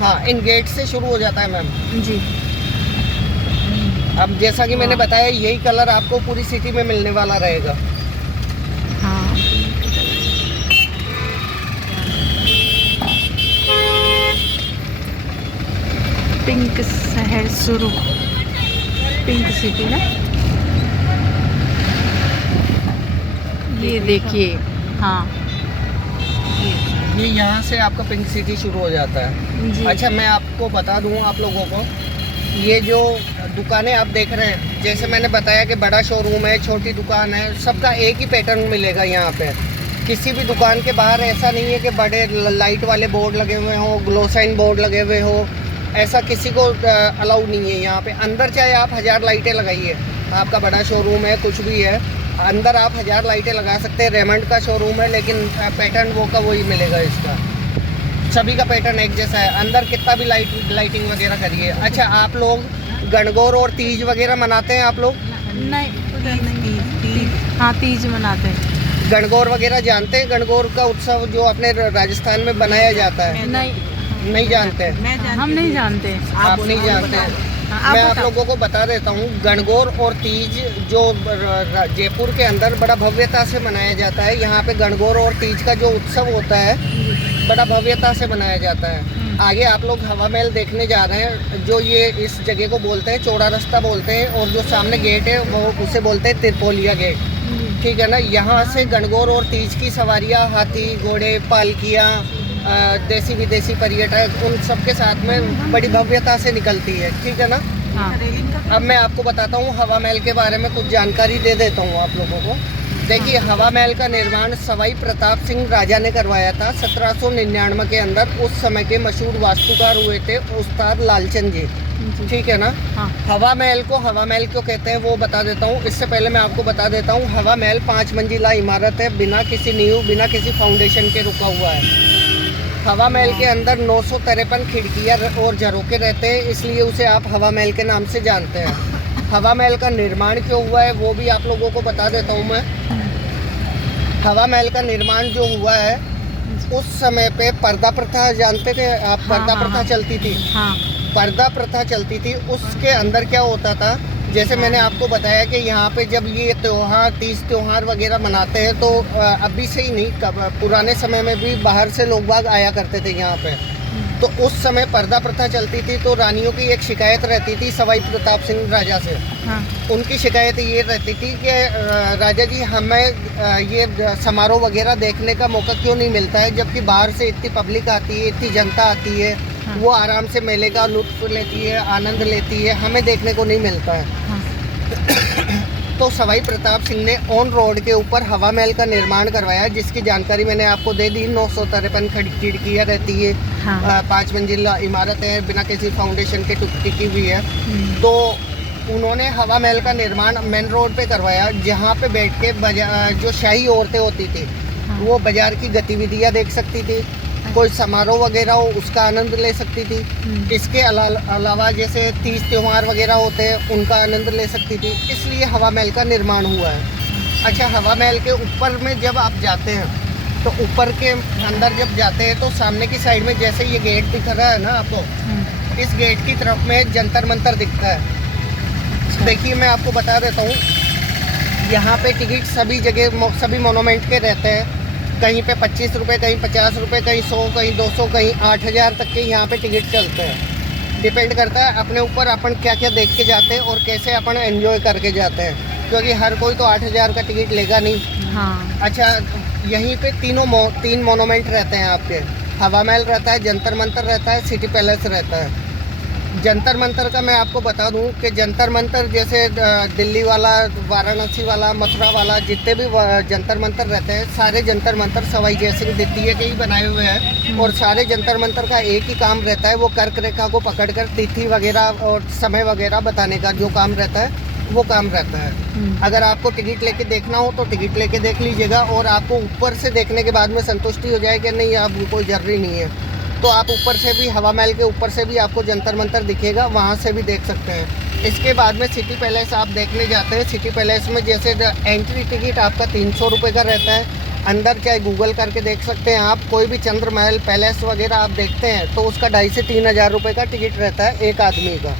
हाँ, इन गेट से शुरू हो जाता है मैम जी। अब जैसा कि मैंने बताया, यही कलर आपको पूरी सिटी में मिलने वाला रहेगा। हाँ, पिंक शहर शुरू, पिंक सिटी ना, ये देखिए। हाँ ये यहाँ से आपका पिंक सिटी शुरू हो जाता है। जी। अच्छा, मैं आपको बता दूँ आप लोगों को, ये जो दुकानें आप देख रहे हैं, जैसे मैंने बताया कि बड़ा शोरूम है, छोटी दुकान है, सबका एक ही पैटर्न मिलेगा यहाँ पे। किसी भी दुकान के बाहर ऐसा नहीं है कि बड़े लाइट वाले बोर्ड लगे हुए हों, ग्लो साइन बोर्ड लगे हुए हो, ऐसा किसी को अलाउ नहीं है यहाँ पे। अंदर चाहे आप 1000 लाइटें लगाइए, आपका बड़ा शोरूम है, कुछ भी है, अंदर आप 1000 लाइटें लगा सकते हैं। रेमंड का शोरूम है, लेकिन पैटर्न वो का वही मिलेगा इसका, सभी का पैटर्न एक जैसा है। अंदर कितना भी लाइटिंग वगैरह करिए। अच्छा, आप लोग गणगौर और तीज वगैरह मनाते हैं आप लोग? नहीं, हाँ तीज मनाते हैं। गणगौर वगैरह जानते हैं? गणगौर का उत्सव जो अपने राजस्थान में बनाया जाता है, नहीं जानते हैं? हम नहीं जानते। आप नहीं जानते हैं? मैं आप लोगों को बता देता हूँ, गणगौर और तीज जो जयपुर के अंदर बड़ा भव्यता से मनाया जाता है। यहाँ पे गणगौर और तीज का जो उत्सव होता है, बड़ा भव्यता से मनाया जाता है। आगे आप लोग हवा महल देखने जा रहे हैं, जो ये इस जगह को बोलते हैं चौड़ा रास्ता बोलते हैं, और जो सामने गेट है वो उसे बोलते हैं तिरपोलिया गेट, ठीक है ना। यहाँ से गणगौर और तीज की सवारियाँ, हाथी, घोड़े, पालकियाँ, देसी विदेशी पर्यटक, उन सब के साथ में बड़ी भव्यता से निकलती है, ठीक है ना। हाँ। अब मैं आपको बताता हूँ हवा महल के बारे में, कुछ जानकारी दे देता हूँ आप लोगों को। देखिए, हवा महल का निर्माण सवाई प्रताप सिंह राजा ने करवाया था 1799 के अंदर। उस समय के मशहूर वास्तुकार हुए थे उस्ताद लालचंद जी, ठीक है ना। हाँ। हवा महल को हवा महल क्यों कहते हैं वो बता देता हूँ। इससे पहले मैं आपको बता देता हूँ, हवा महल 5 मंजिला इमारत है, बिना किसी नींव, बिना किसी फाउंडेशन के रुका हुआ है। हवा महल के अंदर 953 खिड़कियाँ और झरोके रहते हैं, इसलिए उसे आप हवा महल के नाम से जानते हैं। हवा महल का निर्माण क्यों हुआ है वो भी आप लोगों को बता देता हूँ मैं। हवा महल का निर्माण जो हुआ है, उस समय पे पर्दा प्रथा जानते थे आप? पर्दा प्रथा चलती थी। हाँ। पर्दा प्रथा चलती थी, उसके अंदर क्या होता था, जैसे मैंने आपको बताया कि यहाँ पे जब ये त्यौहार, तीज त्यौहार वगैरह मनाते हैं, तो अभी से ही नहीं, पुराने समय में भी बाहर से लोग बाग आया करते थे यहाँ पे। तो उस समय पर्दा प्रथा चलती थी, तो रानियों की एक शिकायत रहती थी सवाई प्रताप सिंह राजा से। हाँ। उनकी शिकायत ये रहती थी कि राजा जी, हमें ये समारोह वगैरह देखने का मौका क्यों नहीं मिलता है, जबकि बाहर से इतनी पब्लिक आती है, इतनी जनता आती है, हाँ। वो आराम से मेले का लुत्फ लेती है, आनंद लेती है, हमें देखने को नहीं मिलता है। हाँ। तो सवाई प्रताप सिंह ने ऑन रोड के ऊपर हवा महल का निर्माण करवाया, जिसकी जानकारी मैंने आपको दे दी। 953 खिड़कियाँ रहती है, हाँ। 5 मंजिला इमारत है, बिना किसी फाउंडेशन के टिकी हुई है। तो उन्होंने हवा महल का निर्माण मेन रोड पे करवाया, जहाँ पे बैठ के जो शाही औरतें होती थी, हाँ। वो बाजार की गतिविधियाँ देख सकती थी, कोई समारोह वगैरह हो उसका आनंद ले सकती थी। इसके अलावा जैसे तीज त्यौहार वगैरह होते हैं, उनका आनंद ले सकती थी, इसलिए हवा महल का निर्माण हुआ है। अच्छा, हवा महल के ऊपर में जब आप जाते हैं, तो ऊपर के अंदर जब जाते हैं, तो सामने की साइड में जैसे ये गेट दिख रहा है ना आपको, इस गेट की तरफ में जंतर मंतर दिखता है। देखिए, मैं आपको बता देता हूँ, यहाँ पे टिकट सभी जगह, सभी मोनूमेंट के रहते हैं। कहीं पे 25 रुपये, कहीं 50 रुपये, कहीं 100, कहीं 200, कहीं 8000 तक के यहाँ पे टिकट चलते हैं। डिपेंड करता है अपने ऊपर, अपन क्या क्या देख के जाते हैं और कैसे अपन एंजॉय करके जाते हैं, क्योंकि हर कोई तो 8000 का टिकट लेगा नहीं। हाँ। अच्छा, यहीं पे 3 मोनूमेंट रहते हैं आपके। हवा महल रहता है, जंतर मंतर रहता है, सिटी पैलेस रहता है। जंतर मंतर का मैं आपको बता दूं कि जंतर मंतर जैसे दिल्ली वाला, वाराणसी वाला, मथुरा वाला, जितने भी जंतर मंतर रहते हैं, सारे जंतर मंतर सवाई जयसिंह द्वितीय के ही बनाए हुए हैं। और सारे जंतर मंतर का एक ही काम रहता है, वो कर्क रेखा को पकड़कर तिथि वगैरह और समय वगैरह बताने का जो काम रहता है, वो काम रहता है। अगर आपको टिकट लेके देखना हो तो टिकट लेके देख लीजिएगा, और आपको ऊपर से देखने के बाद में संतुष्टि हो जाए कि नहीं, अब कोई जरूरी नहीं है, तो आप ऊपर से भी, हवा महल के ऊपर से भी आपको जंतर मंतर दिखेगा, वहाँ से भी देख सकते हैं। इसके बाद में सिटी पैलेस आप देखने जाते हैं। सिटी पैलेस में जैसे एंट्री टिकट आपका 300 रुपये का रहता है। अंदर चाहे गूगल करके देख सकते हैं आप, कोई भी चंद्र महल पैलेस वगैरह आप देखते हैं तो उसका 2,500 से 3,000 रुपये का टिकट रहता है एक आदमी का।